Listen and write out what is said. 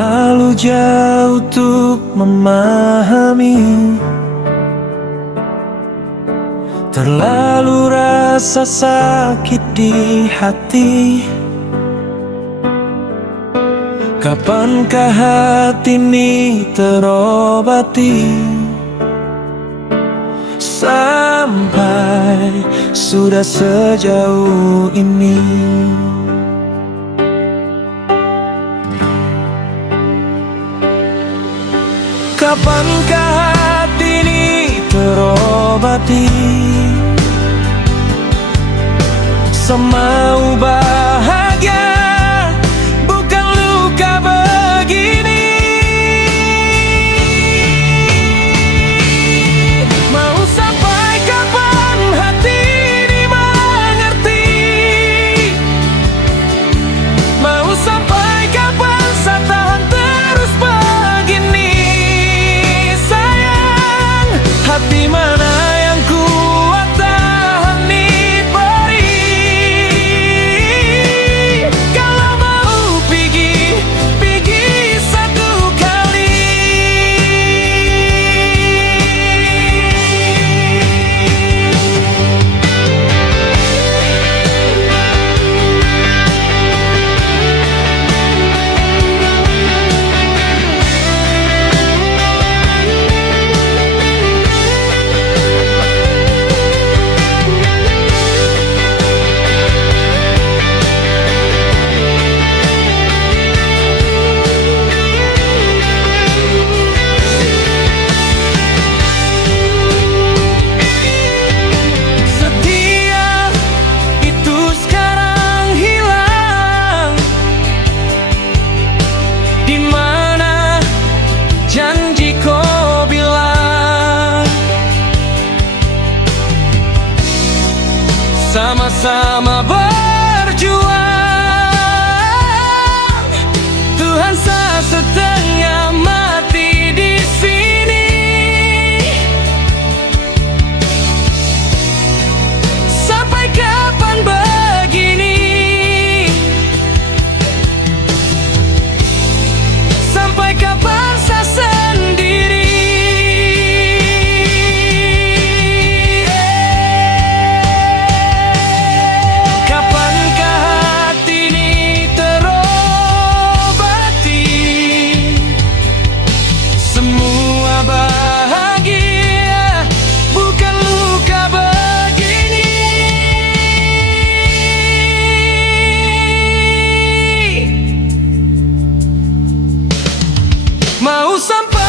Terlalu jauh untuk memahami, terlalu rasa sakit di hati. Kapankah hati ini terobati, sampai sudah sejauh ini? Kapankah hati ini terobati, semau bahagia, bukan luka begini. Mau sampai kapan hati ini mengerti? Mau sampai kapan saya tahan terus begini? Hati mana yang kuat tahan nih perih? Kalau mau pergi, pergi satu kali. Janji kau bilang sama-sama berjuang, Tuhan saya setengah mati di sini. Sampai kapan begini? Sampai kapan saya sendiri? Kapankah hati ini terobati, semua bahagia, bukan luka begini? Mau sampai